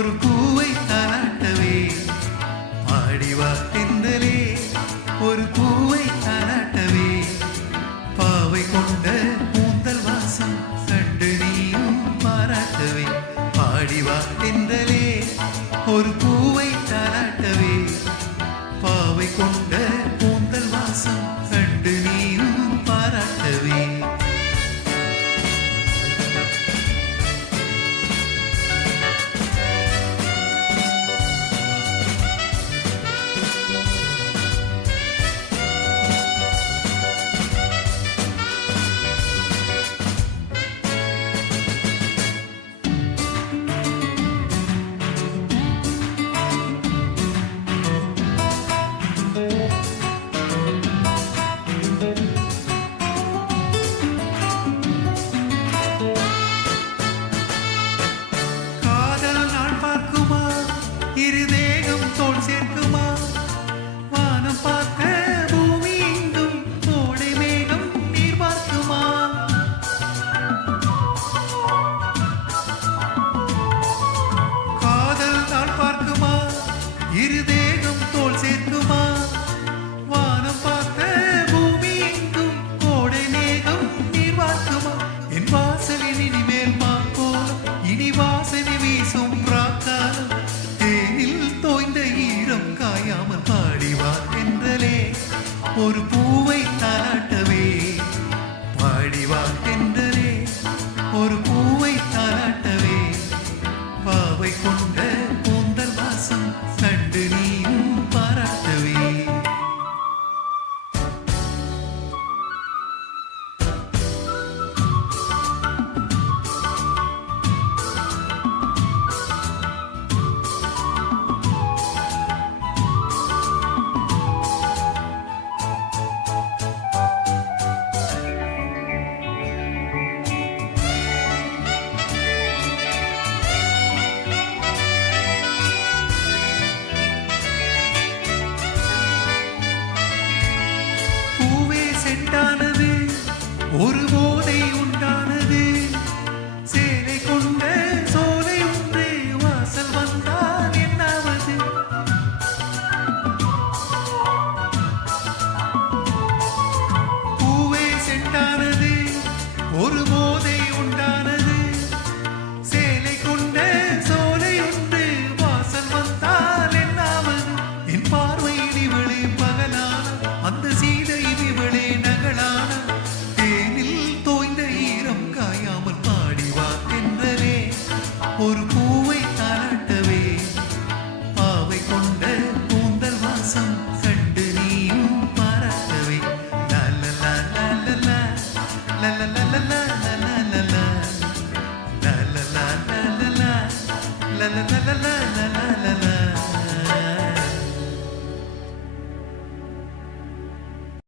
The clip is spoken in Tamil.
ஒரு பூவை தானாட்டவே. பாடிவா தெந்தலே ஒரு பூவை தானாட்டவே. பாவை கொண்ட கூந்தல் வாசம் கண்டு நீயும் பாராட்டவே. பாடிவா தெந்தலே ஒரு பூவை தானாட்டவே. பாவை கொண்ட ஒரு பூவை தாட்டவே பாடிவா தென்றலே ஒரு பூவை தாட்டவே பாவை கொண்ட ஒரு பூவை தாட்டவே பாவை கொண்ட கூந்தல் வாசம் கண்டு நீயும் பாராட்டவே la la la